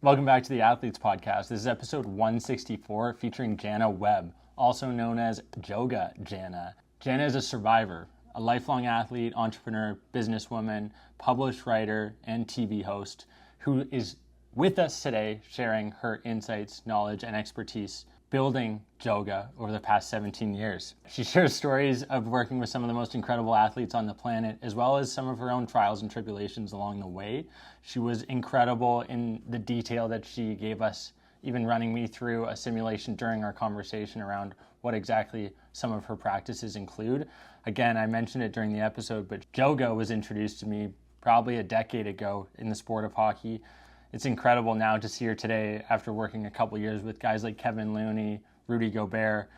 Welcome back to the Athletes Podcast. This is episode 164 featuring Jana Webb, also known as Joga Jana. Jana is a survivor, a lifelong athlete, entrepreneur, businesswoman, published writer, and TV host who is with us today sharing her insights, knowledge, and expertise building Joga over the past 17 years. She shares stories of working with some of the most incredible athletes on the planet, as well as some of her own trials and tribulations along the way. She was incredible in the detail that she gave us, even running me through a simulation during our conversation around what exactly some of her practices include. Again, I mentioned it during the episode, but Joga was introduced to me probably a decade ago in the sport of hockey. It's incredible now to see her today after working a couple years with guys like Kevon, Looney, Rudy Gobert.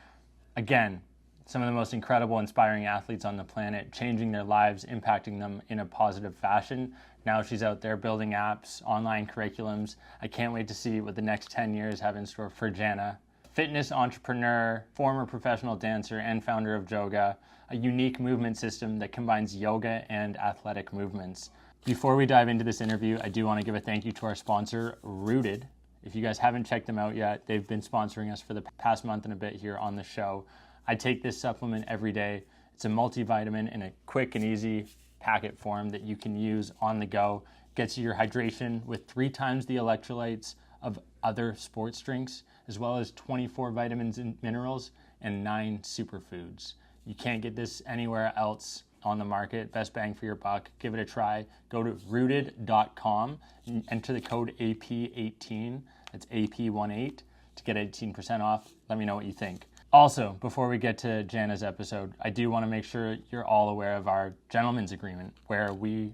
Again, some of the most incredible, inspiring athletes on the planet, changing their lives, impacting them in a positive fashion. Now she's out there building apps, online curriculums. I can't wait to see what the next 10 years have in store for Jana. Fitness entrepreneur, former professional dancer, and founder of Joga, a unique movement system that combines yoga and athletic movements. Before we dive into this interview, I do want to give a thank you to our sponsor, Rooted. If you guys haven't checked them out yet, they've been sponsoring us for the past month and a bit here on the show. I take this supplement every day. It's a multivitamin in a quick and easy packet form that you can use on the go. Gets you your hydration with 3 times the electrolytes of other sports drinks, as well as 24 vitamins and minerals and 9 superfoods. You can't get this anywhere else on the market. Best bang for your buck. Give it a try. Go to rooted.com and enter the code AP18. That's AP18 to get 18% off. Let me know what you think. Also, before we get to Jana's episode, I do want to make sure you're all aware of our gentleman's agreement, where we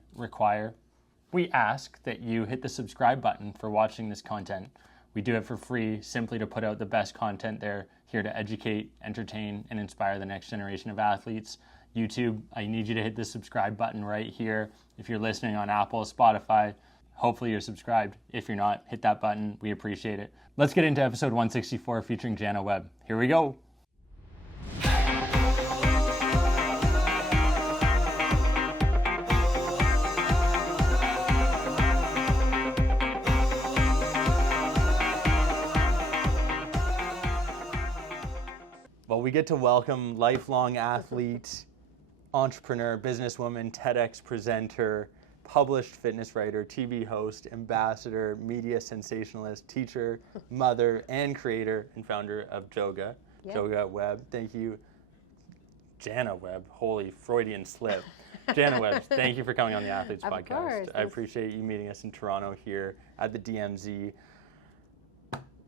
ask that you hit the subscribe button for watching this content. We do it for free, simply to put out the best content there, here to educate, entertain, and inspire the next generation of athletes. YouTube, I need you to hit the subscribe button right here. If you're listening on Apple, Spotify, hopefully you're subscribed. If you're not, hit that button. We appreciate it. Let's get into episode 164 featuring Jana Webb. Here we go. Well, we get to welcome lifelong athlete, entrepreneur, businesswoman, TEDx presenter, published fitness writer, TV host, ambassador, media sensationalist, teacher, mother, and creator and founder of Joga, Joga Webb. Thank you, Jana Webb. Holy Freudian slip. Jana Webb, thank you for coming on the Athletes Podcast. Course. I appreciate you meeting us in Toronto here at the DMZ.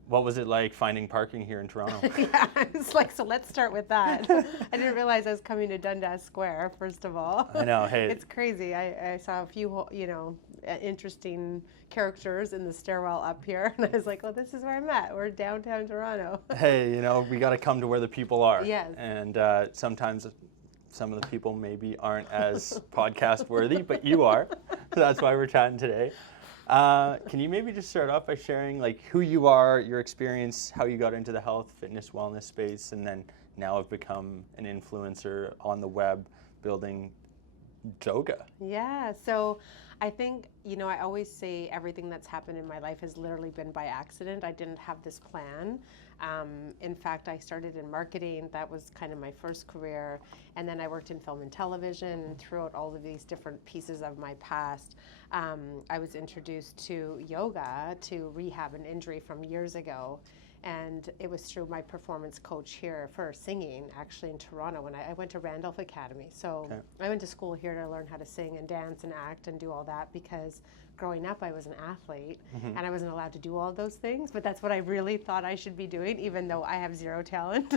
What was it like finding parking here in Toronto? Yeah, it's like, so let's start with that. I didn't realize I was coming to Dundas Square, first of all. I know, hey. It's crazy. I saw a few, interesting characters in the stairwell up here, and I was like, oh, this is where I'm at. We're downtown Toronto. Hey, we got to come to where the people are. Yes. And sometimes some of the people maybe aren't as podcast worthy, but you are. So that's why we're chatting today. Can you maybe just start off by sharing who you are, your experience, how you got into the health, fitness, wellness space, and then now have become an influencer on the web building Joga? Yeah, so I think, I always say everything that's happened in my life has literally been by accident. I didn't have this plan. In fact, I started in marketing. That was kind of my first career. And then I worked in film and television, and throughout all of these different pieces of my past, I was introduced to yoga to rehab an injury from years ago. And it was through my performance coach here for singing, actually in Toronto, when I went to Randolph Academy. So okay. I went to school here to learn how to sing and dance and act and do all that, because growing up I was an athlete and I wasn't allowed to do all those things, but that's what I really thought I should be doing, even though I have zero talent.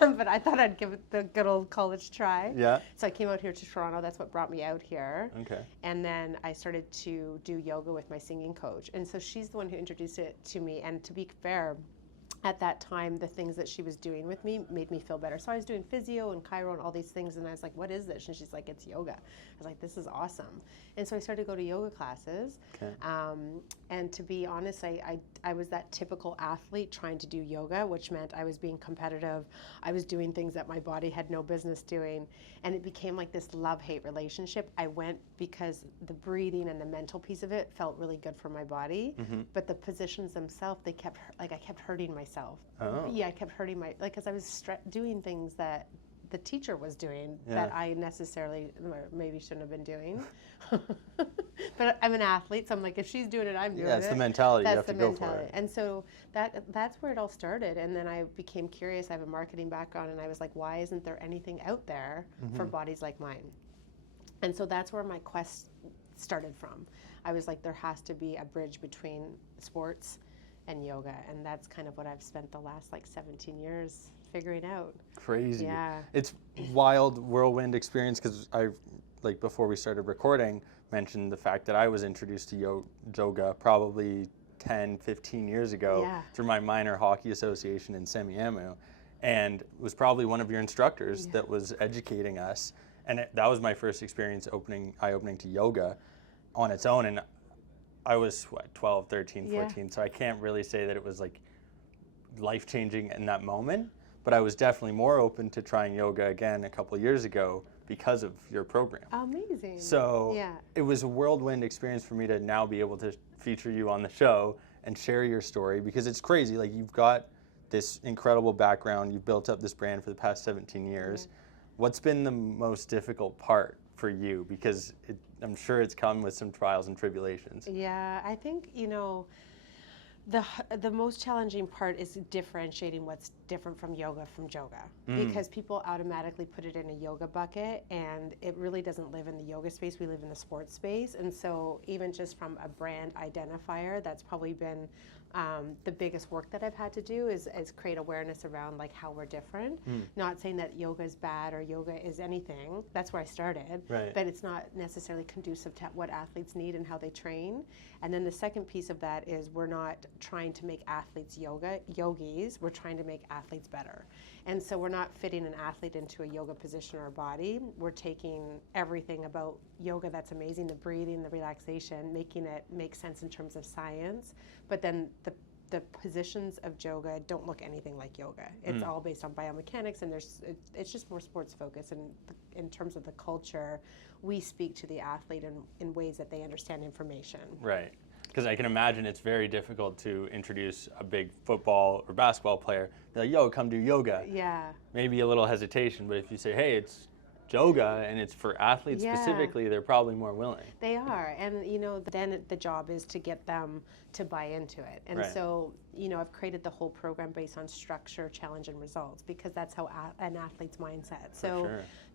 But I thought I'd give it the good old college try. Yeah. So I came out here to Toronto. That's what brought me out here. Okay. And then I started to do yoga with my singing coach. And so she's the one who introduced it to me. And to be fair, at that time, the things that she was doing with me made me feel better. So I was doing physio and chiro and all these things, and I was like, what is this? And she's like, it's yoga. I was like, this is awesome. And so I started to go to yoga classes. Okay. And to be honest, I was that typical athlete trying to do yoga, which meant I was being competitive. I was doing things that my body had no business doing. And it became like this love-hate relationship. I went because the breathing and the mental piece of it felt really good for my body. But the positions themselves, I kept hurting myself. Oh. Yeah, I kept hurting because I was doing things that the teacher was doing that I necessarily maybe shouldn't have been doing. But I'm an athlete, so I'm like, if she's doing it, I'm doing it. Yeah, it's the mentality. That's you have the to go mentality. for it. And so that's where it all started. And then I became curious. I have a marketing background, and I was like, why isn't there anything out there for bodies like mine? And so that's where my quest started from. I was like, there has to be a bridge between sports and yoga, and that's kind of what I've spent the last 17 years figuring out. Crazy. Yeah. It's wild whirlwind experience, because I, before we started recording, mentioned the fact that I was introduced to Joga probably 10, 15 years ago through my minor hockey association in Semiahmoo, and it was probably one of your instructors that was educating us, and that was my first experience eye-opening to yoga on its own. And I was 12, 13, 14, so I can't really say that it was life-changing in that moment, but I was definitely more open to trying yoga again a couple of years ago because of your program. Amazing. So it was a whirlwind experience for me to now be able to feature you on the show and share your story, because it's crazy. You've got this incredible background, you've built up this brand for the past 17 years. What's been the most difficult part for you? Because I'm sure it's come with some trials and tribulations. Yeah, I think, the most challenging part is differentiating what's different from yoga from Joga, because people automatically put it in a yoga bucket, and it really doesn't live in the yoga space. We live in the sports space. And so even just from a brand identifier, that's probably been the biggest work that I've had to do is create awareness around how we're different. Not saying that yoga is bad or yoga is anything. That's where I started. Right. But it's not necessarily conducive to what athletes need and how they train. And then the second piece of that is we're not trying to make athletes yogis. We're trying to make athletes better. And so we're not fitting an athlete into a yoga position or a body. We're taking everything about yoga that's amazing, the breathing, the relaxation, making it make sense in terms of science. But then the positions of Joga don't look anything like yoga. It's all based on biomechanics, and it's just more sports focused. And in terms of the culture, we speak to the athlete in ways that they understand information. Right. Because I can imagine it's very difficult to introduce a big football or basketball player. They're like, yo, come do yoga. Yeah. Maybe a little hesitation, but if you say, hey, it's Joga and it's for athletes specifically, they're probably more willing. They are. And, then the job is to get them to buy into it. And so, I've created the whole program based on structure, challenge, and results, because that's how an athlete's mindset. So,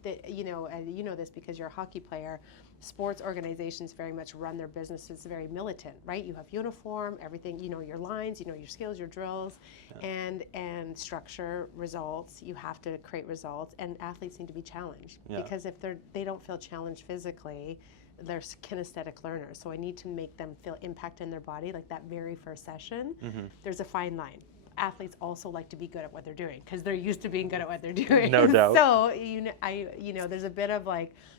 and you know this because you're a hockey player, sports organizations very much run their businesses very militant, right? You have uniform, everything, your lines, your skills, your drills, and structure, results. You have to create results, and athletes need to be challenged, because if they don't feel challenged physically, they're kinesthetic learners. So I need to make them feel impact in their body, like that very first session. There's a fine line. Athletes also like to be good at what they're doing because they're used to being good at what they're doing. No doubt. So there's a bit of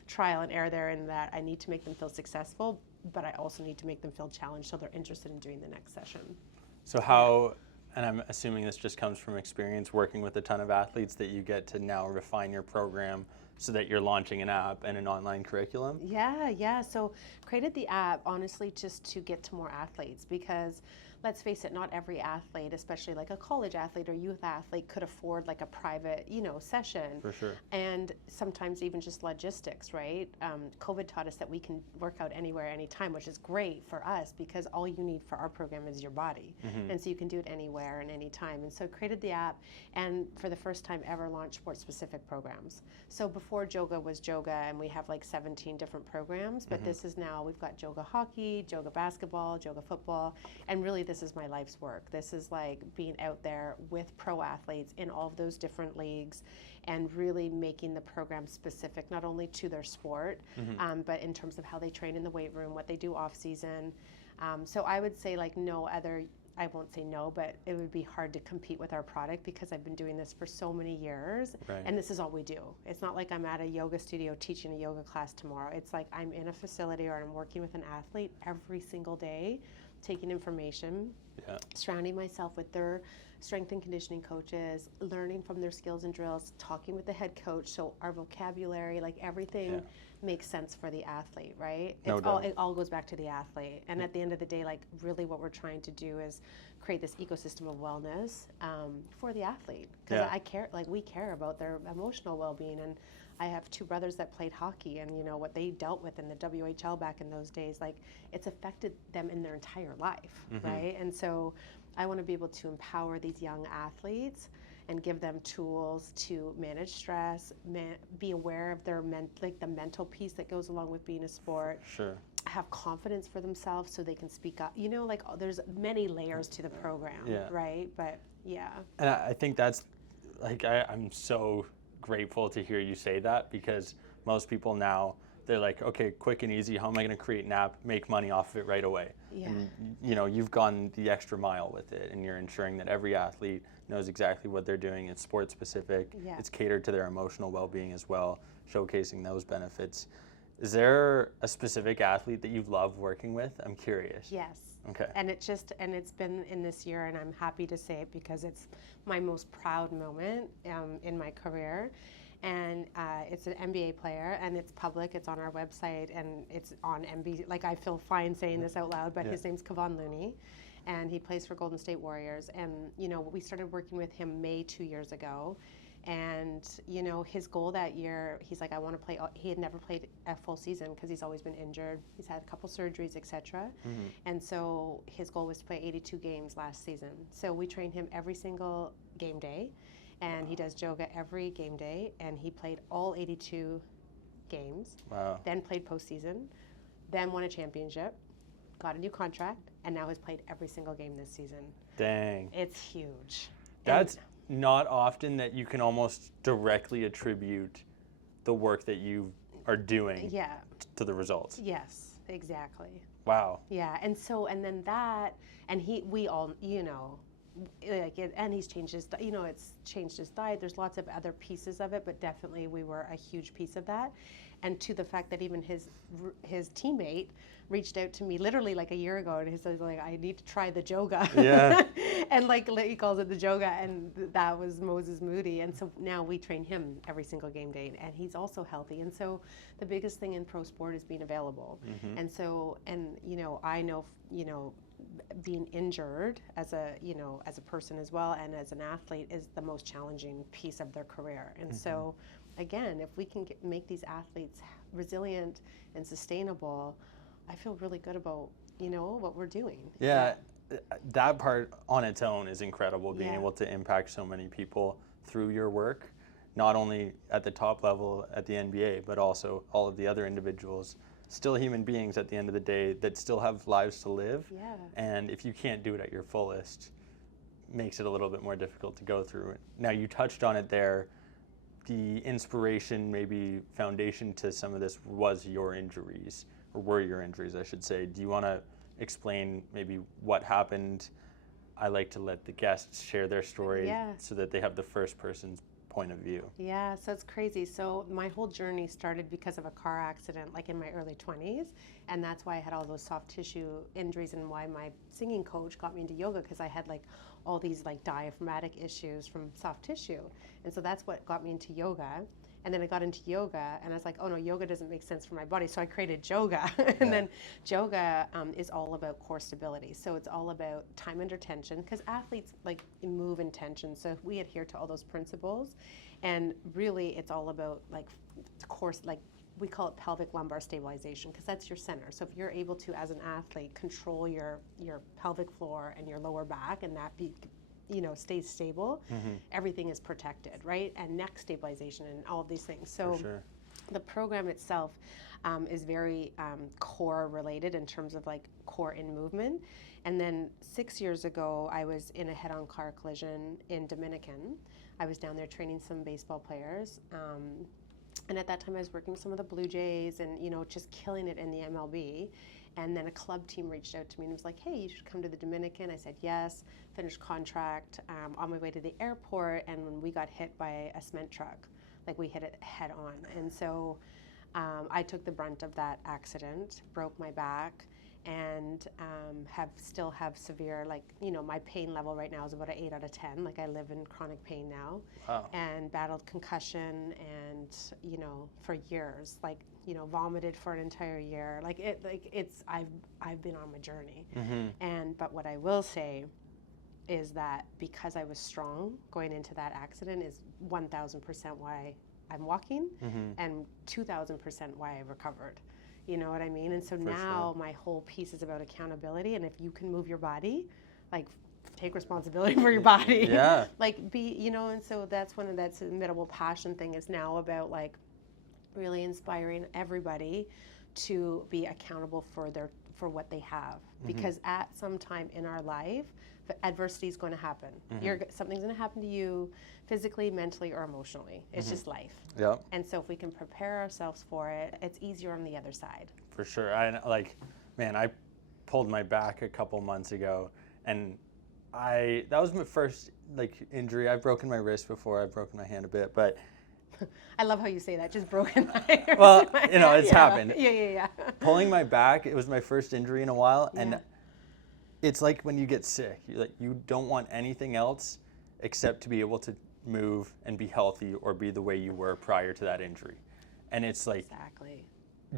trial and error there, in that I need to make them feel successful, but I also need to make them feel challenged so they're interested in doing the next session. So how, and I'm assuming this just comes from experience working with a ton of athletes, that you get to now refine your program so that you're launching an app and an online curriculum? Yeah. So created the app, honestly, just to get to more athletes, because let's face it, not every athlete, especially a college athlete or youth athlete, could afford a private, session. For sure. And sometimes even just logistics, right? COVID taught us that we can work out anywhere, anytime, which is great for us, because all you need for our program is your body. And so you can do it anywhere and anytime. And so created the app, and for the first time ever launched sports-specific programs. So before Joga was Joga, and we have 17 different programs, but this is now, we've got Joga hockey, Joga basketball, Joga football, and really this is my life's work. This is being out there with pro athletes in all of those different leagues, and really making the program specific not only to their sport, but in terms of how they train in the weight room, what they do off season. So I would say no other I won't say no, but it would be hard to compete with our product because I've been doing this for so many years, Right. and this is all we do. It's not like I'm at a yoga studio teaching a yoga class tomorrow. It's like I'm in a facility or I'm working with an athlete every single day, taking information, surrounding myself with their strength and conditioning coaches, learning from their skills and drills, talking with the head coach, so our vocabulary, like everything makes sense for the athlete, right? It all goes back to the athlete. And at the end of the day, like really what we're trying to do is create this ecosystem of wellness for the athlete. Because we care about their emotional well-being. And I have two brothers that played hockey, and you know what they dealt with in the WHL back in those days, like it's affected them in their entire life, right? And so I want to be able to empower these young athletes and give them tools to manage stress, be aware of their the mental piece that goes along with being a sport. Sure. Have confidence for themselves so they can speak up. You know, like there's many layers to the program, right? But And I think that's like I'm so grateful to hear you say that, because most people now, they're like, okay, quick and easy, how am I going to create an app, make money off of it right away? And you know, you've gone the extra mile with it, and you're ensuring that every athlete knows exactly what they're doing. It's sport specific. It's catered to their emotional well-being as well, showcasing those benefits. Is there a specific athlete that you love working with? I'm curious. Yes. Okay. And it's been in this year, and I'm happy to say it because it's my most proud moment in my career. And it's an NBA player, and it's public. It's on our website, and it's on NBC. Like, I feel fine saying this out loud, but his name's Kevon Looney, and he plays for Golden State Warriors. And you know, we started working with him May 2 years ago, and you know, his goal that year, he's like, I want to play. He had never played a full season because he's always been injured. He's had a couple surgeries, etc. And so his goal was to play 82 games last season. So we trained him every single game day. And he does Joga every game day, and he played all 82 games, then played postseason, then won a championship, got a new contract, and now has played every single game this season. Dang. It's huge. That's not often that you can almost directly attribute the work that you are doing to the results. Yes, exactly. Wow. Yeah, and then that, and we all, you know, and he's changed his, you know, it's changed his diet. There's lots of other pieces of it, but definitely we were a huge piece of that. And to the fact that even his teammate reached out to me literally like a year ago, and he says like, I need to try the Joga. Yeah. And like he calls it the Joga, and that was Moses Moody. And so now we train him every single game day, and he's also healthy. And so the biggest thing in pro sport is being available. And so, and you know, I know, you know, being injured as a person as well, and as an athlete, is the most challenging piece of their career. And so again, if we can make these athletes resilient and sustainable, I feel really good about, you know, what we're doing. That part on its own is incredible, being able to impact so many people through your work, not only at the top level at the NBA, but also all of the other individuals, still human beings at the end of the day, that still have lives to live. And if you can't do it at your fullest, makes it a little bit more difficult to go through. Now, you touched on it there. The inspiration, maybe foundation to some of this was your injuries, or were your injuries, I should say. Do you want to explain maybe what happened? I like to let the guests share their story so that they have the first person's point of view. Yeah, so it's crazy. So my whole journey started because of a car accident, like in my early 20s, and that's why I had all those soft tissue injuries, and why my singing coach got me into yoga, because I had like all these like diaphragmatic issues from soft tissue. And so that's what got me into yoga. And then I got into yoga, and I was like, oh no, yoga doesn't make sense for my body. So I created Joga. And then Joga is all about core stability. So it's all about time under tension, because athletes like move in tension. So we adhere to all those principles. And really it's all about like course, like we call it pelvic lumbar stabilization, because that's your center. So if you're able to, as an athlete, control your pelvic floor and your lower back, and that stays stable, everything is protected, right? And neck stabilization and all of these things. So the program itself is very core related in terms of like core in movement. And then 6 years ago, I was in a head-on car collision in Dominican. I was down there training some baseball players. And at that time, I was working with some of the Blue Jays and, just killing it in the MLB. And then a club team reached out to me and was like, hey, you should come to the Dominican. I said, yes, finished contract, on my way to the airport. And when we got hit by a cement truck, like we hit it head on. And so I took the brunt of that accident, broke my back, and still have severe, my pain level right now is about an 8 out of 10. Like I live in chronic pain now. Wow. And battled concussion and, for years, vomited for an entire year. I've been on my journey. But what I will say is that because I was strong going into that accident is 1,000% why I'm walking and 2,000% why I recovered. You know what I mean? And so now my whole piece is about accountability. And if you can move your body, take responsibility for your body. Yeah. And so that's a admittable passion thing is now about really inspiring everybody to be accountable for what they have. Because at some time in our life, adversity is going to happen. Something's going to happen to you physically, mentally, or emotionally. It's just life. Yeah. And so if we can prepare ourselves for it, it's easier on the other side. For sure. I pulled my back a couple months ago, and that was my first injury. I've broken my wrist before. I've broken my hand a bit, but I love how you say that. Just broken my wrist. Well, it's happened. Yeah. Pulling my back, it was my first injury in a while, and it's like when you get sick, you don't want anything else except to be able to move and be healthy or be the way you were prior to that injury. And it's exactly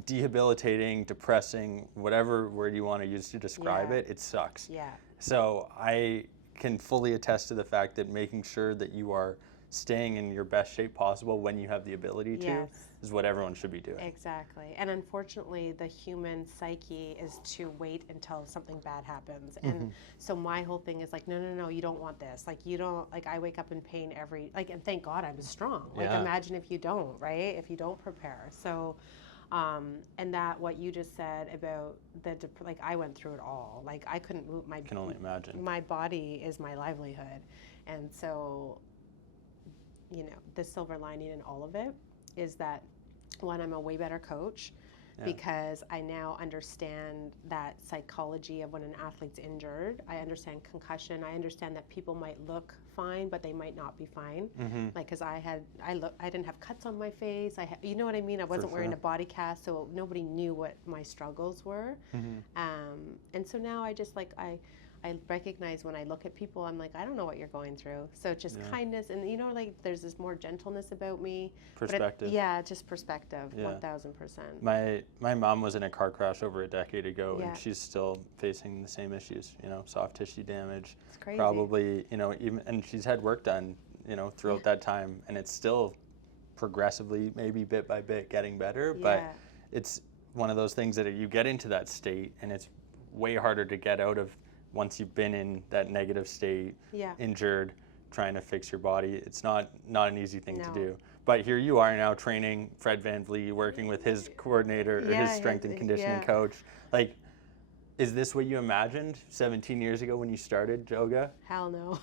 debilitating, depressing, whatever word you want to use to describe it, it sucks. Yeah. So I can fully attest to the fact that making sure that you are staying in your best shape possible when you have the ability to is what everyone should be doing. Exactly. And unfortunately, the human psyche is to wait until something bad happens. And so my whole thing is no, you don't want this. You don't, I wake up in pain and thank God I was strong. Imagine if you don't, right? If you don't prepare. So, and that what you just said about I went through it all. I couldn't move I can only imagine. My body is my livelihood. And so, the silver lining in all of it is that, one, I'm a way better coach because I now understand that psychology of when an athlete's injured. I understand concussion. I understand that people might look fine, but they might not be fine. Because I didn't have cuts on my face. You know what I mean? I wasn't wearing a body cast, so nobody knew what my struggles were. And so now I just I recognize when I look at people, I'm I don't know what you're going through. So just kindness and, there's this more gentleness about me. Perspective. Just perspective, 1,000%. My mom was in a car crash over a decade ago, and she's still facing the same issues, soft tissue damage. It's crazy. Probably, and she's had work done, throughout that time, and it's still progressively, maybe bit by bit, getting better, but it's one of those things that you get into that state, and it's way harder to get out of once you've been in that negative state, injured, trying to fix your body. It's not an easy thing to do. But here you are now training Fred Van Vliet, working with his coordinator or his strength and conditioning coach. Is this what you imagined 17 years ago when you started Joga? Hell no.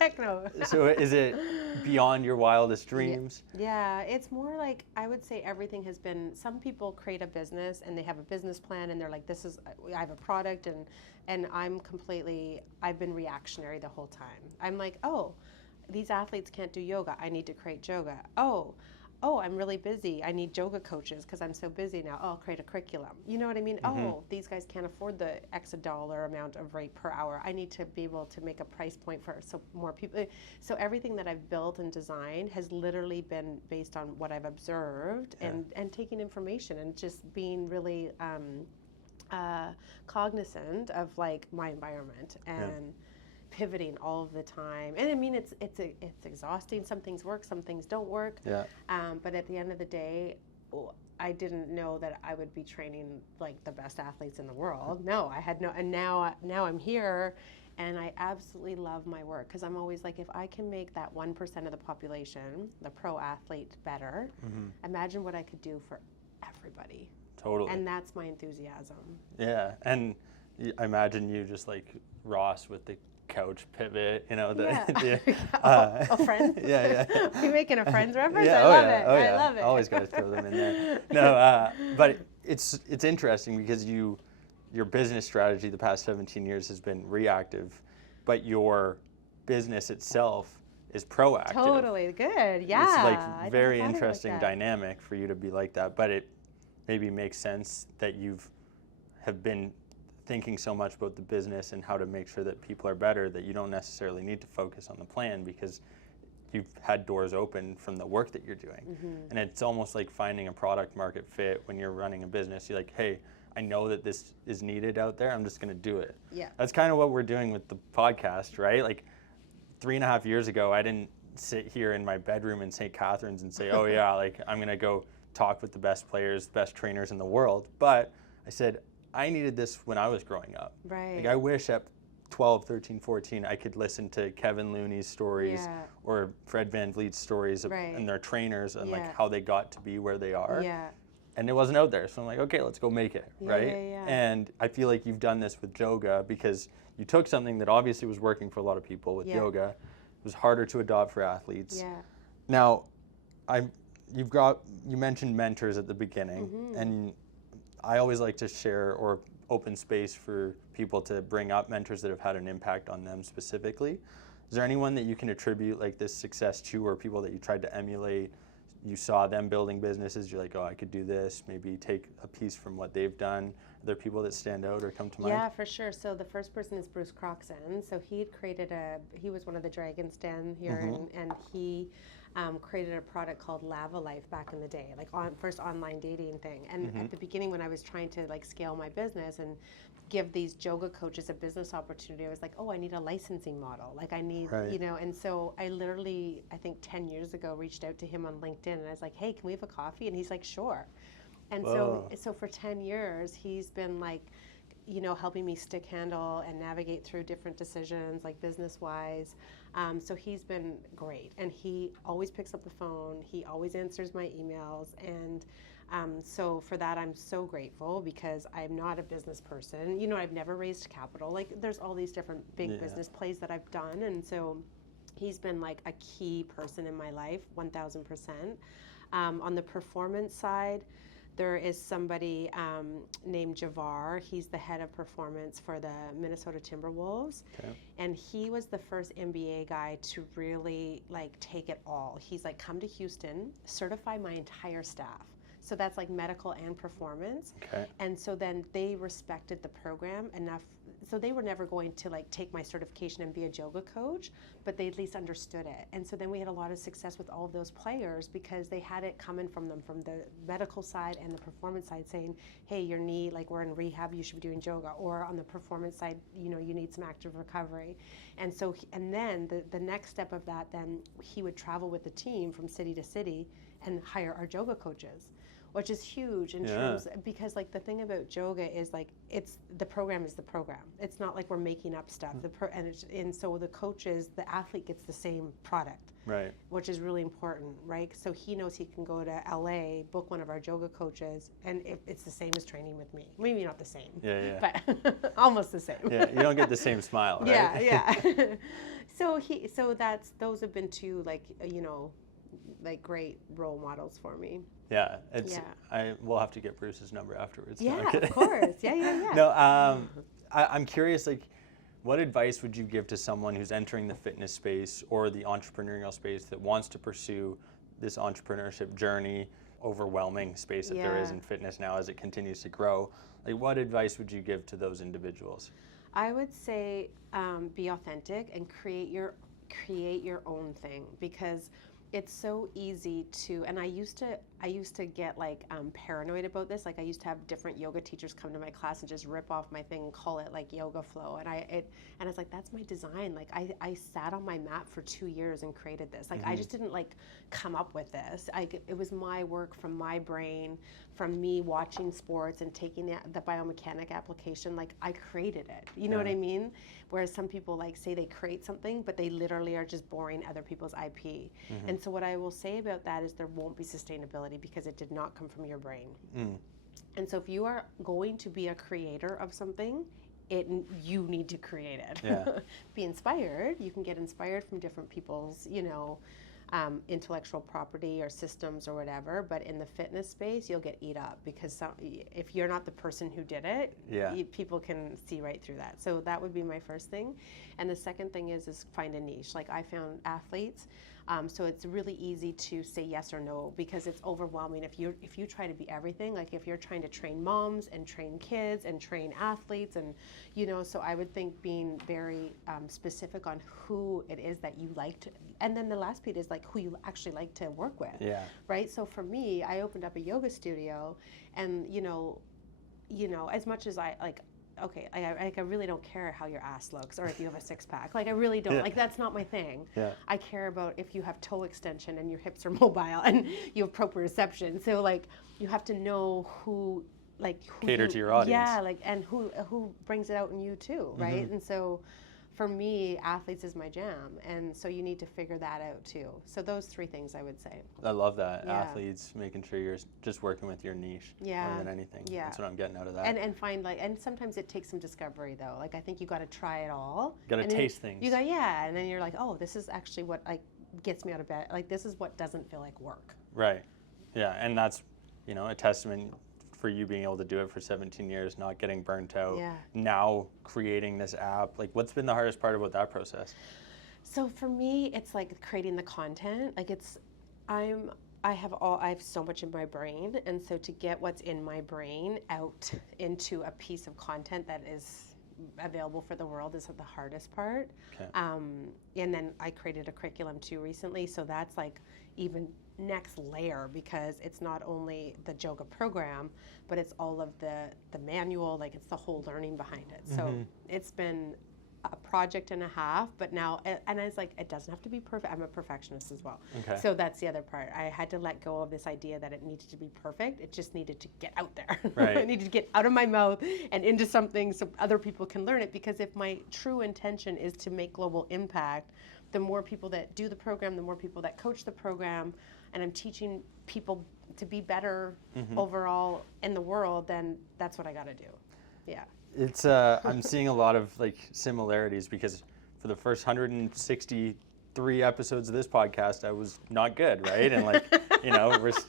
Heck no. So is it beyond your wildest dreams? Yeah, it's more I would say everything has been, some people create a business and they have a business plan and they're I have a product and I've been reactionary the whole time. I'm oh, these athletes can't do yoga. I need to create Joga. Oh, I'm really busy. I need Joga coaches because I'm so busy now. I'll create a curriculum. You know what I mean? Oh, these guys can't afford the X dollar amount of rate per hour. I need to be able to make a price point so more people. So everything that I've built and designed has literally been based on what I've observed and taking information and just being really cognizant of my environment and pivoting all of the time. And I mean, it's exhausting. Some things work, some things don't work. But at the end of the day, I didn't know that I would be training the best athletes in the world. No, I had no. And now I'm here, and I absolutely love my work because I'm always if I can make that 1% of the population, the pro athlete, better, imagine what I could do for everybody. Totally. And that's my enthusiasm. Yeah, and I imagine you just Ross with the couch pivot, Friends? Yeah. Are you making a Friends reference? Yeah, I love it. I love it. Always got to throw them in there. No, but it's interesting because your business strategy the past 17 years has been reactive, but your business itself is proactive. Totally good. Yeah. It's like very interesting dynamic for you to be like that, but it maybe makes sense that have been thinking so much about the business and how to make sure that people are better that you don't necessarily need to focus on the plan because you've had doors open from the work that you're doing. And it's almost like finding a product market fit when you're running a business. You're like, hey, I know that this is needed out there. I'm just going to do it. Yeah. That's kind of what we're doing with the podcast, right? Like 3.5 years ago, I didn't sit here in my bedroom in St. Catharines and say, oh yeah, like I'm going to go talk with the best players, best trainers in the world. But I said, I needed this when I was growing up. Right. Like I wish at 12, 13, 14, I could listen to Kevon Looney's stories or Fred Van Vliet's stories and their trainers and like how they got to be where they are. Yeah. And it wasn't out there. So I'm like, okay, let's go make it, right? Yeah. And I feel like you've done this with Joga because you took something that obviously was working for a lot of people with yoga. It was harder to adopt for athletes. Yeah. Now, you mentioned mentors at the beginning, and I always like to share or open space for people to bring up mentors that have had an impact on them specifically. Is there anyone that you can attribute like this success to, or people that you tried to emulate? You saw them building businesses, you're like, oh, I could do this, maybe take a piece from what they've done. Are there people that stand out or come to mind? Yeah, for sure. So the first person is Bruce Croxon. So he was one of the Dragons Den here, and he created a product called Lava Life back in the day, like first online dating thing. And at the beginning when I was trying to like scale my business and give these Joga coaches a business opportunity, I was like, oh, I need a licensing model. Like I need, and so I literally, I think 10 years ago, reached out to him on LinkedIn and I was like, hey, can we have a coffee? And he's like, sure. And so for 10 years, he's been like, helping me stick handle and navigate through different decisions, like business-wise. So he's been great. And he always picks up the phone. He always answers my emails. And so for that, I'm so grateful because I'm not a business person. I've never raised capital. Like there's all these different big business plays that I've done. And so he's been like a key person in my life, 1,000%. On the performance side, there is somebody named Javar. He's the head of performance for the Minnesota Timberwolves. Okay. And he was the first NBA guy to really like take it all. He's like, come to Houston, certify my entire staff. So that's like medical and performance. Okay. And so then they respected the program enough. So they were never going to like take my certification and be a Joga coach, but they at least understood it. And so then we had a lot of success with all of those players because they had it coming from them, from the medical side and the performance side, saying, hey, your knee, like we're in rehab, you should be doing Joga. Or on the performance side, you need some active recovery. And so, and then the next step of that, then he would travel with the team from city to city and hire our Joga coaches, which is huge in terms, because like the thing about Joga is like the program is the program. It's not like we're making up stuff. And so the coaches, the athlete gets the same product, right? Which is really important, right? So he knows he can go to LA, book one of our Joga coaches, and it's the same as training with me. Maybe not the same, but almost the same. Yeah, you don't get the same smile, right? Yeah. So those have been two like great role models for me. Yeah, we'll have to get Bruce's number afterwards. Yeah, of course. Yeah. No, I'm curious, like, what advice would you give to someone who's entering the fitness space or the entrepreneurial space that wants to pursue this entrepreneurship journey, overwhelming space that there is in fitness now as it continues to grow? Like, what advice would you give to those individuals? I would say be authentic and create your own thing, because it's so easy to, and I used to get like paranoid about this. Like I used to have different yoga teachers come to my class and just rip off my thing and call it like yoga flow. And I was like, that's my design. Like I sat on my mat for 2 years and created this. Like I just didn't like come up with this. It was my work from my brain, from me watching sports and taking the biomechanic application. Like I created it. You know what I mean? Whereas some people like say they create something, but they literally are just borrowing other people's IP. And so what I will say about that is there won't be sustainability because it did not come from your brain. And so if you are going to be a creator of something, you need to create it. Yeah. Be inspired. You can get inspired from different people's, intellectual property or systems or whatever, but in the fitness space, you'll get eat up because if you're not the person who did it, people can see right through that. So that would be my first thing. And the second thing is find a niche. Like I found athletes, so it's really easy to say yes or no because it's overwhelming. If you try to be everything, like if you're trying to train moms and train kids and train athletes and, so I would think being very specific on who it is that you like to, and then the last piece is like who you actually like to work with. Yeah. Right. So for me, I opened up a yoga studio, and as much as I like, okay, I really don't care how your ass looks or if you have a six pack. Like I really don't. Like that's not my thing. Yeah. I care about if you have toe extension and your hips are mobile and you have proprioception. So like you have to know who cater to your audience. Yeah, like and who brings it out in you too, right? And so for me, athletes is my jam, and so you need to figure that out too. So those three things I would say. I love that. Yeah. Athletes, making sure you're just working with your niche more than anything. Yeah. That's what I'm getting out of that. And find and sometimes it takes some discovery though. Like I think you got to try it all. Got to taste things. You got and then you're like, oh, this is actually what gets me out of bed. Like this is what doesn't feel like work. Right. Yeah, and that's a testament for you being able to do it for 17 years, not getting burnt out. Yeah. Now creating this app, like what's been the hardest part about that process? So for me, it's like creating the content. Like I have so much in my brain, and so to get what's in my brain out into a piece of content that is available for the world is the hardest part. Okay. And then I created a curriculum too recently, so that's like even next layer because it's not only the Joga program, but it's all of the manual, like it's the whole learning behind it. So it's been a project and a half, but now, and I was like, it doesn't have to be perfect. I'm a perfectionist as well. Okay. So that's the other part. I had to let go of this idea that it needed to be perfect. It just needed to get out there. Right. It needed to get out of my mouth and into something so other people can learn it, because if my true intention is to make global impact, the more people that do the program, the more people that coach the program, and I'm teaching people to be better overall in the world, then that's what I got to do. Yeah. It's I'm seeing a lot of similarities because for the first 163 episodes of this podcast, I was not good, right? And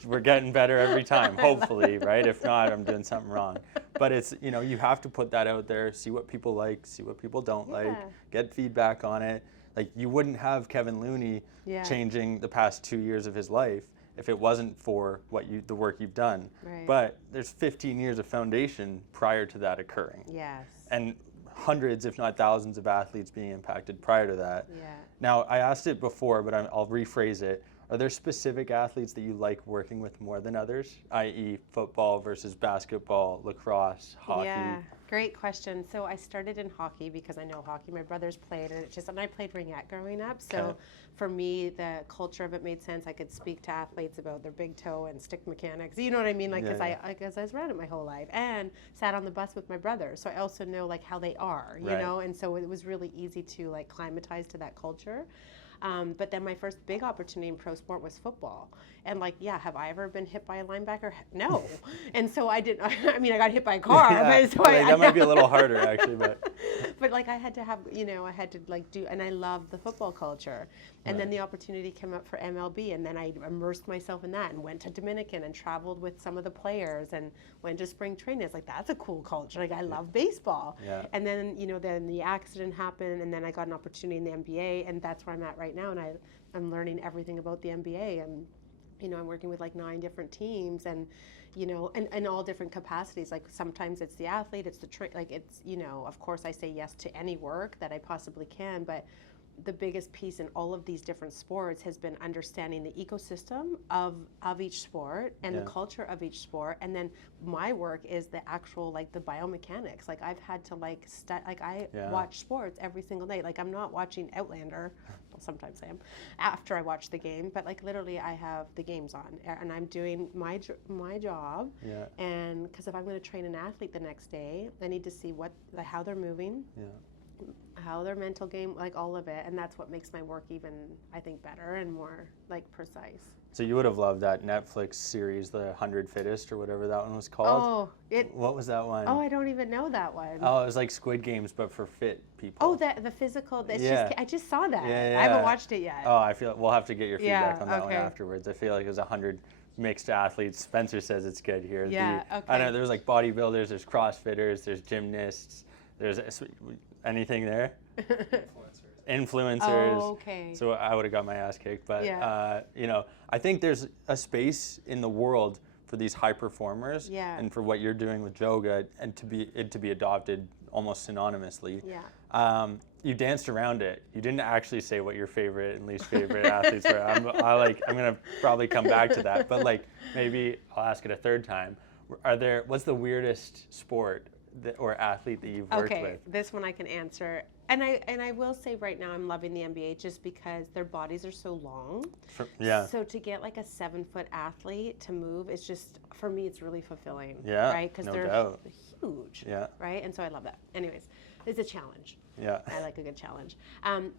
we're getting better every time, hopefully, right? If not, I'm doing something wrong. But it's you have to put that out there, see what people like, see what people don't like, get feedback on it. Like you wouldn't have Kevon Looney changing the past 2 years of his life if it wasn't for the work you've done. Right. But there's 15 years of foundation prior to that occurring. Yes. And hundreds, if not thousands, of athletes being impacted prior to that. Yeah. Now, I asked it before, but I'll rephrase it. Are there specific athletes that you like working with more than others, i.e. football versus basketball, lacrosse, hockey? Yeah, great question. So I started in hockey because I know hockey. My brothers played, and I played ringette growing up. So for me, the culture of it made sense. I could speak to athletes about their big toe and stick mechanics. You know what I mean? Because I was around it my whole life and sat on the bus with my brothers. So I also know how they are, you know? And so it was really easy to climatize to that culture. But then my first big opportunity in pro sport was football. And have I ever been hit by a linebacker? No. And so I didn't, I got hit by a car. But so that might be a little harder actually, but. But I had to have, I had to do, and I loved the football culture. And then the opportunity came up for MLB, and then I immersed myself in that and went to Dominican and traveled with some of the players and went to spring training. It's that's a cool culture. I love baseball. Yeah. And then, then the accident happened, and then I got an opportunity in the NBA, and that's where I'm at right now. And I'm learning everything about the NBA, and I'm working with 9 different teams, and and all different capacities. Sometimes it's the athlete, it's the it's of course I say yes to any work that I possibly can, but the biggest piece in all of these different sports has been understanding the ecosystem of each sport and the culture of each sport. And then my work is the actual the biomechanics. I've had to I watch sports every single day. I'm not watching Outlander. Well, sometimes I am after I watch the game, but literally I have the games on and I'm doing my job. And because if I'm going to train an athlete the next day, I need to see how they're moving. how their mental game, like all of it, and that's what makes my work even, I think, better and more like precise. So you would have loved that Netflix series, The 100 Fittest, or whatever that one was called. What was that one? Oh, I don't even know that one. Oh, it was like Squid Games, but for fit people. Oh, the physical. I just saw that. Yeah. I haven't watched it yet. Oh, I feel we'll have to get your feedback on that one okay. afterwards. I feel like it was 100 mixed athletes. Spencer says it's good here. Yeah, okay. I don't know. There's like bodybuilders, there's CrossFitters, there's gymnasts. There's anything there. Influencers. Oh, okay. So I would have got my ass kicked, but Yeah. I think there's a space in the world for these high performers, Yeah. and for what you're doing with Joga, and to be adopted almost synonymously. Yeah. You danced around it. You didn't actually say what your favorite and least favorite athletes were. I'm gonna probably come back to that, but like maybe I'll ask it a third time. What's the weirdest sport or athlete that you've worked with? Okay, this one I can answer. And I will say right now I'm loving the NBA just because their bodies are so long. Yeah. So to get like a 7-foot athlete to move, it's just, for me, it's really fulfilling. Yeah, Right? Because no they're doubt. huge. Yeah. Right? And so I love that. Anyways, it's a challenge. Yeah. I like a good challenge.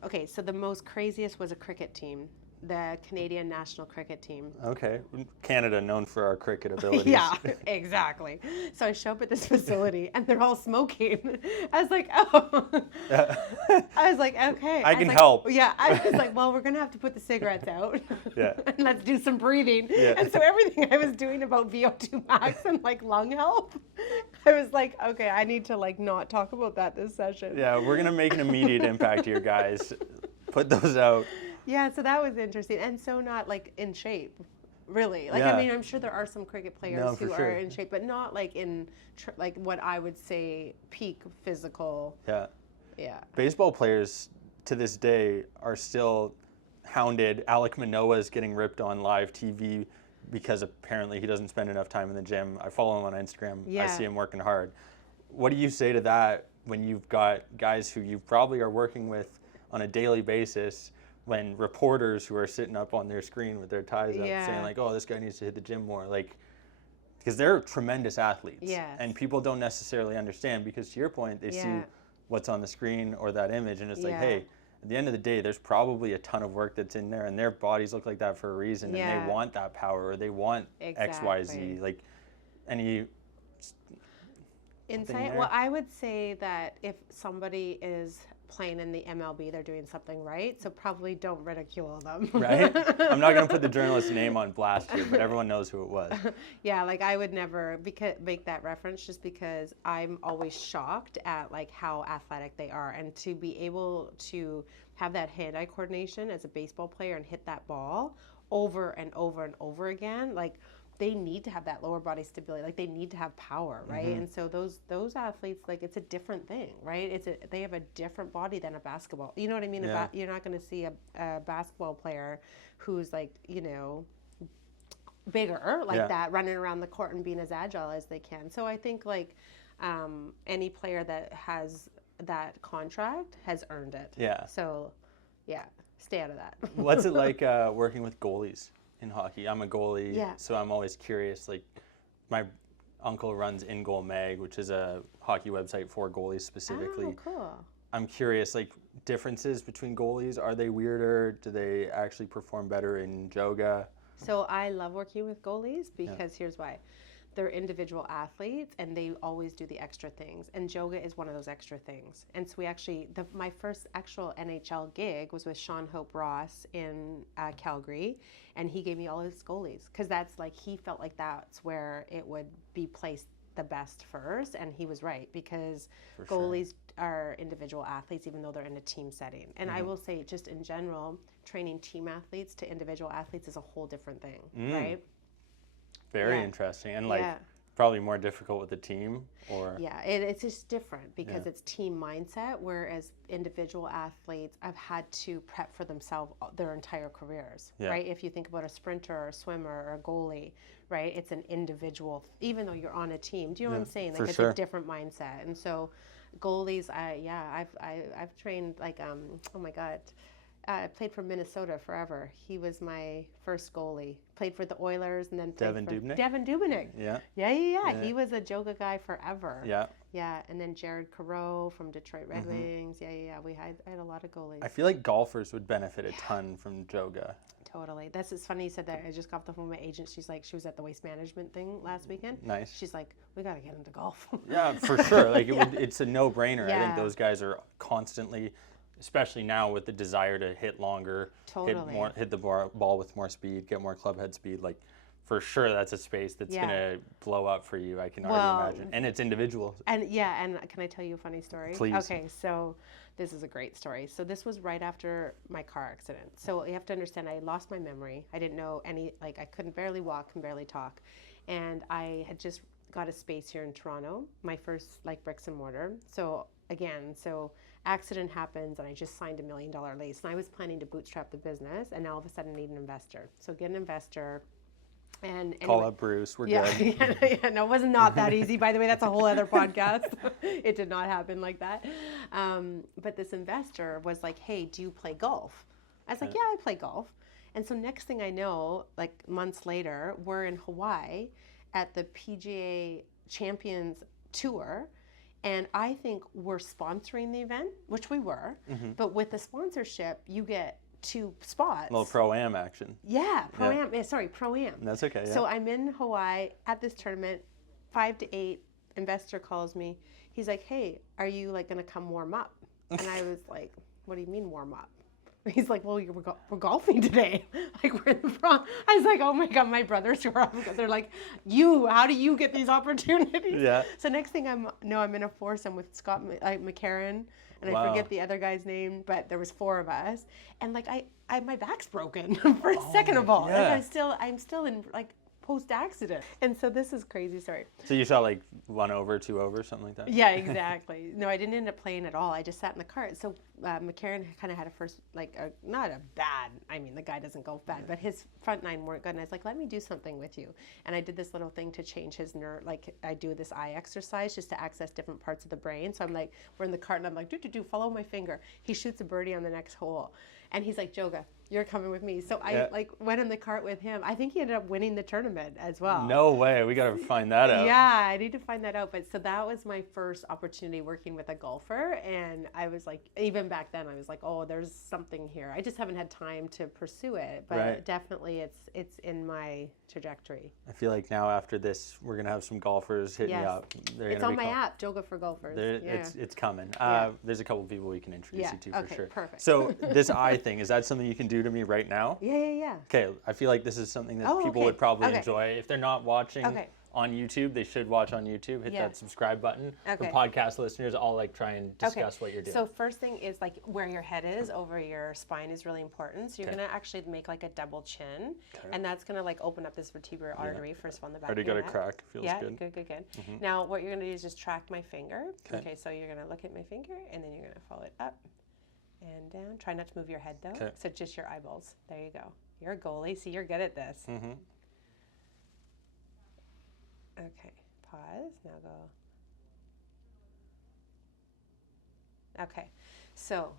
Okay, so the most craziest was a cricket team. The Canadian national cricket team. Okay. Canada, known for our cricket abilities. Yeah, exactly. So I show up at this facility and they're all smoking. I was like, oh. I was like, okay. I can help. Yeah, I was like, well, we're going to have to put the cigarettes out. Yeah. And let's do some breathing. Yeah. And so everything I was doing about VO2 max and like lung health, I was like, okay, I need to like not talk about that this session. Yeah, we're going to make an immediate impact here, guys. Put those out. Yeah, so that was interesting, and so not like in shape, really. Like Yeah. I mean, I'm sure there are some cricket players who sure. are in shape, but not like in like what I would say peak physical. Yeah. Yeah. Baseball players to this day are still hounded. Alek Manoah is getting ripped on live TV because apparently he doesn't spend enough time in the gym. I follow him on Instagram. I Yeah. see him working hard. What do you say to that when you've got guys who you probably are working with on a daily basis, when reporters who are sitting up on their screen with their ties up Yeah. saying like, oh, this guy needs to hit the gym more, like, because they're tremendous athletes. Yes. And people don't necessarily understand, because to your point, they see Yeah. what's on the screen or that image, and it's like, Yeah. hey, at the end of the day, there's probably a ton of work that's in there, and their bodies look like that for a reason, and Yeah. they want that power, or they want X, Y, Z. Exactly. Like, any Insight. there? Well, I would say that if somebody is playing in the MLB, they're doing something right. So probably don't ridicule them. right? I'm not going to put the journalist's name on blast here, but everyone knows who it was. Yeah, like I would never make that reference, just because I'm always shocked at like how athletic they are, and to be able to have that hand-eye coordination as a baseball player and hit that ball over and over and over again, like they need to have that lower body stability, like they need to have power, right? Mm-hmm. And so those athletes, like it's a different thing, right? They have a different body than a basketball. You know what I mean? Yeah. You're not going to see a basketball player who's like, you know, bigger like Yeah. that, running around the court and being as agile as they can. So I think like any player that has that contract has earned it. Yeah. So yeah, stay out of that. What's it like working with goalies in hockey? I'm a goalie, Yeah. so I'm always curious. Like, my uncle runs In Goal Mag, which is a hockey website for goalies specifically. Oh, cool. I'm curious, like, differences between goalies. Are they weirder? Do they actually perform better in Joga? So I love working with goalies because here's why. They're individual athletes and they always do the extra things. And Joga is one of those extra things. And so we actually, my first actual NHL gig was with Sean Hope Ross in Calgary. And he gave me all his goalies, because that's like, he felt like that's where it would be placed the best first. And he was right, because goalies are individual athletes, even though they're in a team setting. And I will say, just in general, training team athletes to individual athletes is a whole different thing, right? Very Yeah. interesting. And, like, Yeah. probably more difficult with the team, or? Yeah, it's just different because it's team mindset, whereas individual athletes have had to prep for themselves their entire careers, right? If you think about a sprinter or a swimmer or a goalie, right? It's an individual, even though you're on a team. Do you know what I'm saying? Like, it's a different mindset. And so goalies, I've trained like, oh my God, I played for Minnesota forever. He was my first goalie. Played for the Oilers and then played Devin Dubnyk? Devin Dubnyk. Yeah. Yeah. He was a Joga guy forever. Yeah. Yeah, and then Jared Carew from Detroit Red Wings. Yeah. I had a lot of goalies. I feel like golfers would benefit a ton from Joga. Totally. It's funny you said that. I just got off the phone with my agent. She's like, she was at the waste management thing last weekend. Nice. She's like, we got to get into golf. Yeah, for sure. Like it's a no-brainer. Yeah. I think those guys are constantly, especially now with the desire to hit longer, hit the ball with more speed, get more club head speed. Like, for sure, that's a space that's gonna blow up for you. I can already imagine, and it's individual. And can I tell you a funny story? Please. Okay, so this is a great story. So this was right after my car accident. So you have to understand, I lost my memory. I didn't know I couldn't barely walk, can barely talk, and I had just got a space here in Toronto, my first bricks and mortar. So accident happens, and I just signed $1 million lease, and I was planning to bootstrap the business, and now all of a sudden I need an investor. So get an investor. And anyway, call up Bruce. We're good. No, it was not that easy. By the way, that's a whole other podcast. It did not happen like that. But this investor was like, "Hey, do you play golf?" I was like, "Yeah, I play golf." And so next thing I know, months later, we're in Hawaii at the PGA Champions Tour. And I think we're sponsoring the event, which we were. But with the sponsorship, you get 2 spots. A little pro-am action. Yeah, pro-am. Yeah. Sorry, pro-am. That's okay. Yeah. So I'm in Hawaii at this tournament, 5 to 8. Investor calls me. He's like, "Hey, are you going to come warm up?" And I was like, "What do you mean warm up?" He's like, "Well, we're golfing today." We're in the front. I was like, "Oh my God, my brothers who are they're like, how do you get these opportunities?" Yeah. So next thing I'm in a foursome with Scott McCarron. And I forget the other guy's name, but there was 4 of us, and my back's broken. Second of all, I'm still in post accident, and so this is crazy. Sorry. So you shot 1 over, 2 over, something like that. Yeah, exactly. No, I didn't end up playing at all. I just sat in the cart. So McCarron kind of had a first, not a bad. I mean, the guy doesn't golf bad, but his front 9 weren't good. And I was like, "Let me do something with you." And I did this little thing to change his nerve. I do this eye exercise just to access different parts of the brain. So I'm we're in the cart, and I'm like, "Do, follow my finger." He shoots a birdie on the next hole, and he's like, "Joga, you're coming with me." So I went in the cart with him. I think he ended up winning the tournament as well. No way. We got to find that out. Yeah, I need to find that out. But so that was my first opportunity working with a golfer. And I was like, even back then, I was like, "Oh, there's something here." I just haven't had time to pursue it. But definitely it's in my trajectory. I feel like now after this, we're going to have some golfers hit me up. It's on my app, Joga for Golfers. It's coming. There's a couple of people we can introduce you to for sure. Perfect. So this eye thing, is that something you can do to me right now? Yeah. Okay, I feel like this is something that people would probably enjoy. If they're not watching on YouTube, they should watch on YouTube. Hit that subscribe button. The podcast listeners, I'll try and discuss what you're doing. So first thing is where your head is over your spine is really important. So you're gonna actually make a double chin, and that's gonna open up this vertebral artery first of all in the back. Already got a crack. Feels good. Good. Now what you're gonna do is just track my finger. Okay, so you're gonna look at my finger, and then you're gonna follow it up and down. Try not to move your head though. So just your eyeballs. There you go. You're a goalie. See, you're good at this. Okay, pause. Now go. Okay, so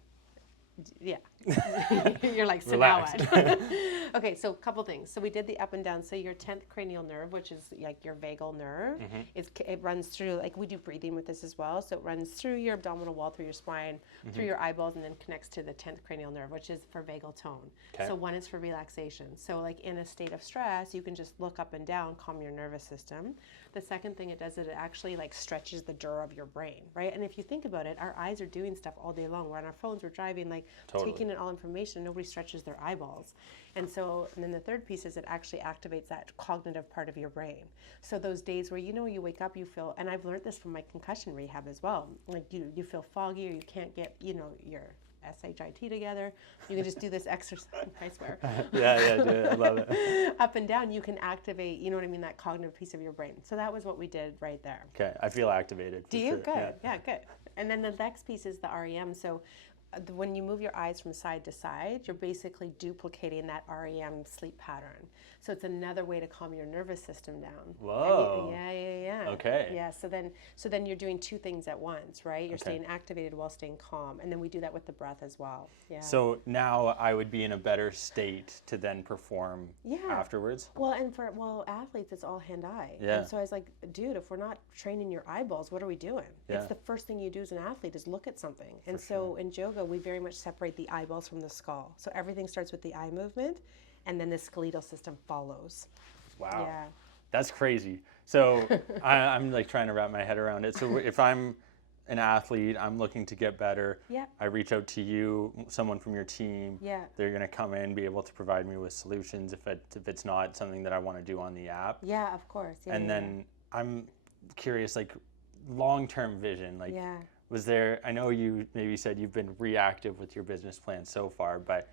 yeah, you're so relaxed. Now what? Okay, so a couple things. So we did the up and down. So your 10th cranial nerve, which is your vagal nerve, it runs through, we do breathing with this as well. So it runs through your abdominal wall, through your spine, through your eyeballs, and then connects to the 10th cranial nerve, which is for vagal tone. So one is for relaxation. So in a state of stress, you can just look up and down, calm your nervous system. The second thing it does is it actually stretches the dura of your brain, right? And if you think about it, our eyes are doing stuff all day long. We're on our phones, we're driving, taking in all information. Nobody stretches their eyeballs. And then the third piece is it actually activates that cognitive part of your brain. So those days where you wake up, you feel, and I've learned this from my concussion rehab as well, you feel foggy or you can't get your SHIT together, you can just do this exercise. I swear. Yeah, dude, I love it. Up and down, you can activate, that cognitive piece of your brain. So that was what we did right there. Okay, I feel activated. Do you? Good. Yeah, good. And then the next piece is the REM. So when you move your eyes from side to side, you're basically duplicating that REM sleep pattern. So it's another way to calm your nervous system down. Whoa. Yeah. Okay. Yeah. So then you're doing two things at once, right? You're Okay. staying activated while staying calm, and then we do that with the breath as well. Yeah. So now I would be in a better state to then perform afterwards. Well, and for athletes, it's all hand-eye. Yeah. And so I was like, dude, if we're not training your eyeballs, what are we doing? Yeah. It's the first thing you do as an athlete is look at something. And so in Joga, we very much separate the eyeballs from the skull. So everything starts with the eye movement, and then the skeletal system follows. Wow. Yeah. That's crazy. So I'm like trying to wrap my head around it. So if I'm an athlete, I'm looking to get better. Yeah. I reach out to you, someone from your team. Yeah. They're going to come in, be able to provide me with solutions if it's not something that I want to do on the app. Yeah, of course. Yeah, and then I'm curious, like long-term vision, like was there, I know you maybe said you've been reactive with your business plan so far, but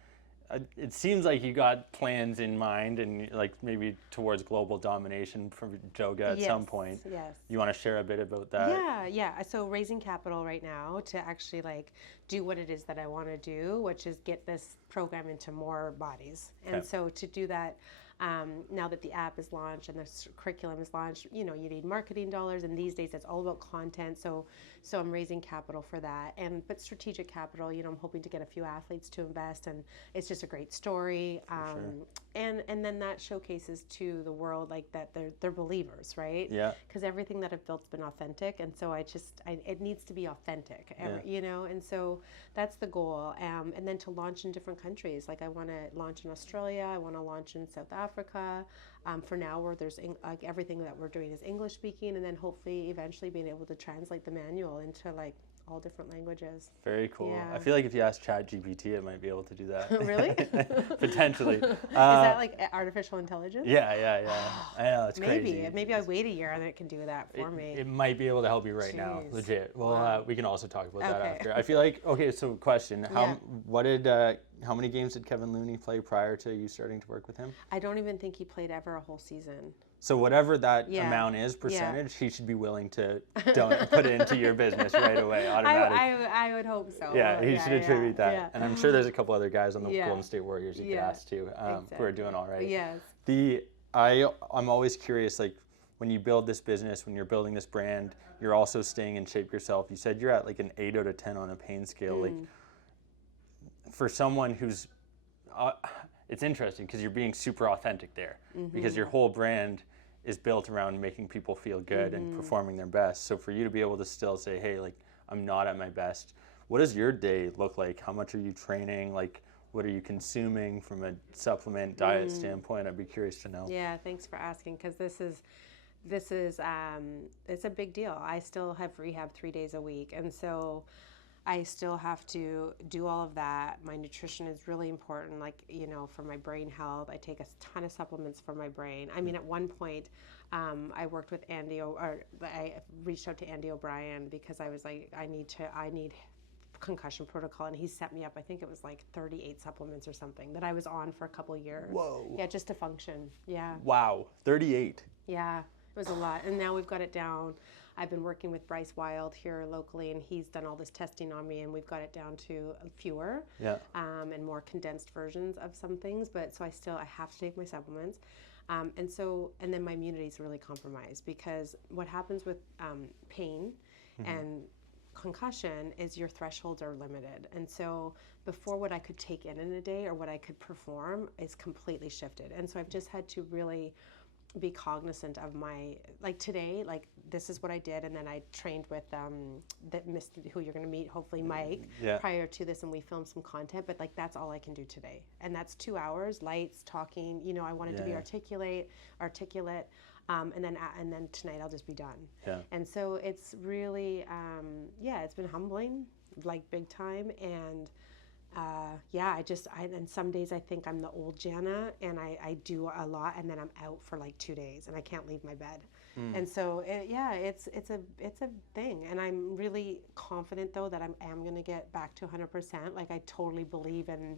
it seems like you got plans in mind and like maybe towards global domination from Joga at some point. Yes. You want to share a bit about that? Yeah. So raising capital right now to actually like do what it is that I want to do, which is get this program into more bodies. And so to do that, now that the app is launched and the curriculum is launched, you need marketing dollars, and these days it's all about content. So I'm raising capital for that, but strategic capital. I'm hoping to get a few athletes to invest, and it's just a great story. And then that showcases to the world like that they're believers, right? Yeah. Because everything that I've built's been authentic, and so it needs to be authentic, and so that's the goal. And then to launch in different countries, like I want to launch in Australia, I want to launch in South Africa. For now, where there's like everything that we're doing is English speaking, and then hopefully eventually being able to translate the manual into like all different languages. Very cool. Yeah. I feel like if you ask ChatGPT, it might be able to do that. Really? Potentially. Is that like artificial intelligence? Yeah. I know, it's crazy. Maybe I wait a year and it can do that for me. It might be able to help you right now, legit. Well, Wow. we can also talk about that after. I feel like, okay, so question. How many games did Kevon Looney play prior to you starting to work with him? I don't even think he played ever a whole season. So whatever that amount is, percentage, he should be willing to put it into your business right away, automatically. I would hope so. Yeah, he should attribute that. Yeah. And I'm sure there's a couple other guys on the Golden State Warriors you could ask too, who are doing all right. Yes. I'm always curious, like when you build this business, when you're building this brand, you're also staying in shape yourself. You said you're at like an 8 out of 10 on a pain scale. Like for someone who's, it's interesting because you're being super authentic there because your whole brand is built around making people feel good and performing their best. So for you to be able to still say, hey, like I'm not at my best, what does your day look like? How much are you training? Like what are you consuming from a supplement diet standpoint? I'd be curious to know. Yeah, thanks for asking, because this is it's a big deal. I still have rehab 3 days a week, and so I still have to do all of that. My nutrition is really important, like, for my brain health. I take a ton of supplements for my brain. I mean, at one point, I worked with I reached out to Andy O'Brien because I was like, I need concussion protocol, and he set me up, I think it was like 38 supplements or something that I was on for a couple years. Whoa. Yeah, just to function. Yeah. Wow, 38. Yeah, it was a lot. And now we've got it down. I've been working with Bryce Wild here locally, and he's done all this testing on me, and we've got it down to fewer and more condensed versions of some things. But so I have to take my supplements. And then my immunity is really compromised, because what happens with pain and concussion is your thresholds are limited. And so before, what I could take in a day or what I could perform is completely shifted. And so I've just had to really be cognizant of my, like today, like this is what I did, and then I trained with who you're going to meet, hopefully Mike, prior to this, and we filmed some content, but like that's all I can do today, and that's 2 hours, lights, talking, I wanted to be articulate, and then tonight I'll just be done. And so it's really it's been humbling, like big time. And and some days I think I'm the old Jana, and I do a lot, and then I'm out for like 2 days and I can't leave my bed. And so it's a thing, and I'm really confident though that I am going to get back to 100%. Like I totally believe in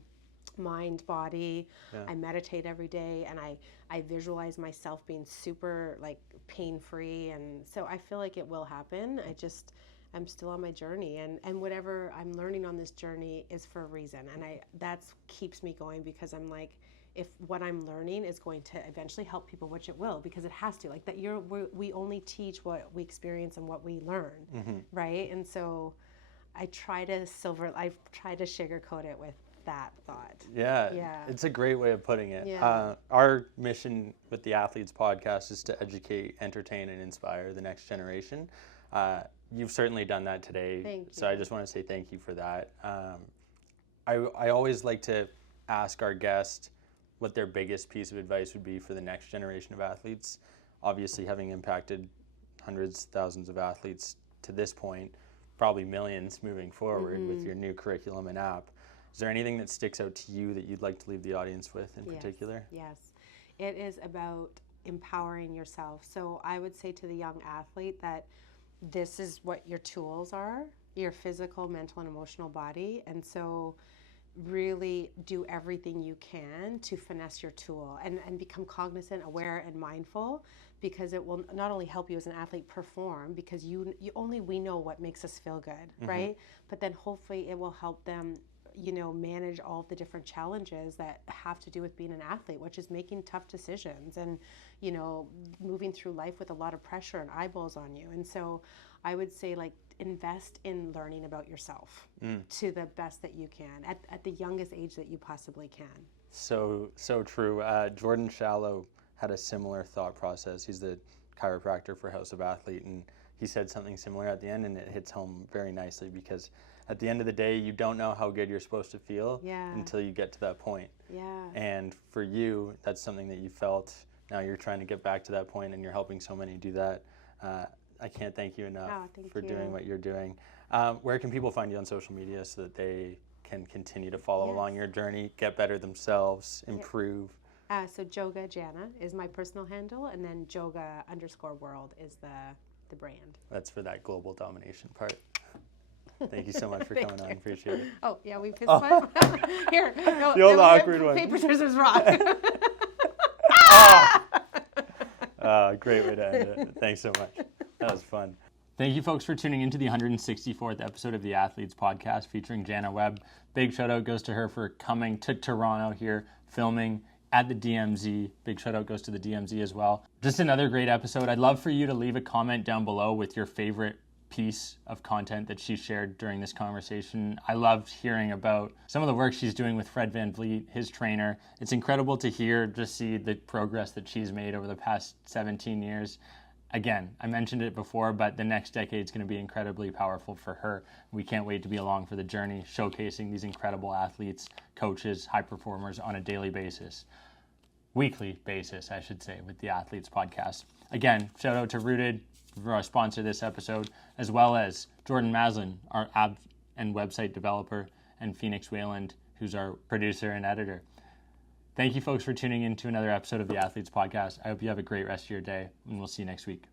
mind, body. I meditate every day, and I visualize myself being super like pain free, and so I feel like it will happen. I'm still on my journey, and whatever I'm learning on this journey is for a reason. And that's keeps me going, because I'm like, if what I'm learning is going to eventually help people, which it will, because it has to, like that we only teach what we experience and what we learn, right? And so I try to sugarcoat it with that thought. Yeah, it's a great way of putting it. Yeah. Our mission with the Athletes Podcast is to educate, entertain, and inspire the next generation. You've certainly done that today. Thank you. So I just want to say thank you for that. I always like to ask our guest what their biggest piece of advice would be for the next generation of athletes. Obviously, having impacted hundreds, thousands of athletes to this point, probably millions moving forward with your new curriculum and app. Is there anything that sticks out to you that you'd like to leave the audience with in particular? Yes. It is about empowering yourself. So I would say to the young athlete that this is what your tools are, your physical, mental, and emotional body. And so really do everything you can to finesse your tool and become cognizant, aware, and mindful, because it will not only help you as an athlete perform, because we know what makes us feel good, right? But then hopefully it will help them, manage all the different challenges that have to do with being an athlete, which is making tough decisions and, moving through life with a lot of pressure and eyeballs on you. And so I would say, like, invest in learning about yourself to the best that you can at the youngest age that you possibly can. So true. Jordan Shallow had a similar thought process. He's the chiropractor for House of Athlete, and he said something similar at the end, and it hits home very nicely, because at the end of the day, you don't know how good you're supposed to feel until you get to that point. Yeah. And for you, that's something that you felt. Now you're trying to get back to that point, and you're helping so many do that. I can't thank you enough for doing what you're doing. Where can people find you on social media so that they can continue to follow along your journey, get better themselves, improve? So Joga Jana is my personal handle, and then Joga_world is the brand. That's for that global domination part. Thank you so much for coming on. Appreciate it. Oh, yeah, we fist bump. Here, go. The old awkward one. Paper, scissors, rock. Great way to end it. Thanks so much. That was fun. Thank you, folks, for tuning into the 164th episode of the Athletes Podcast featuring Jana Webb. Big shout out goes to her for coming to Toronto here, filming at the DMZ. Big shout out goes to the DMZ as well. Just another great episode. I'd love for you to leave a comment down below with your favorite piece of content that she shared during this conversation. I loved hearing about some of the work she's doing with Fred Van Vliet, his trainer. It's incredible to see the progress that she's made over the past 17 years. Again, I mentioned it before, but the next decade is going to be incredibly powerful for her. We can't wait to be along for the journey, showcasing these incredible athletes, coaches, high performers on a daily basis. Weekly basis, I should say, with the Athletes Podcast. Again, shout out to Rooted for our sponsor this episode, as well as Jordan Maslin, our app and website developer, and Phoenix Wayland, who's our producer and editor. Thank you, folks, for tuning in to another episode of the Athletes Podcast. I hope you have a great rest of your day, and we'll see you next week.